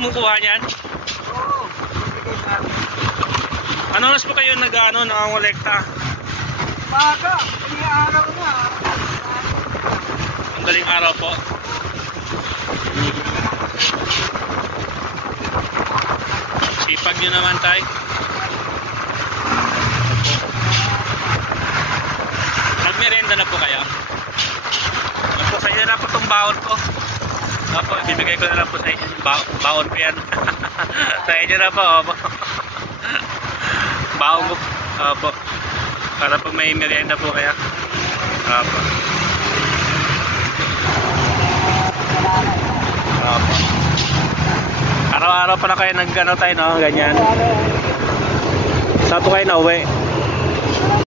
kumukuha niyan? Oo. Ano oras po kayo nangongolekta? Baka, iniaraw na. Ang galing araw po. Sipag nyo naman tayo. Nagmerenda na po kayo? Opo, sa'yo na po itong baon ko. Opo, bibigay ko na lang po sa inyo. Baon ko yan. Sa inyo na po, opo. Baon ko. Opo. Para pag may merienda po kaya. Opo. Opo. Araw-araw pala kayo nag-ano tayo, no? Ganyan. Saan po kayo na uwi?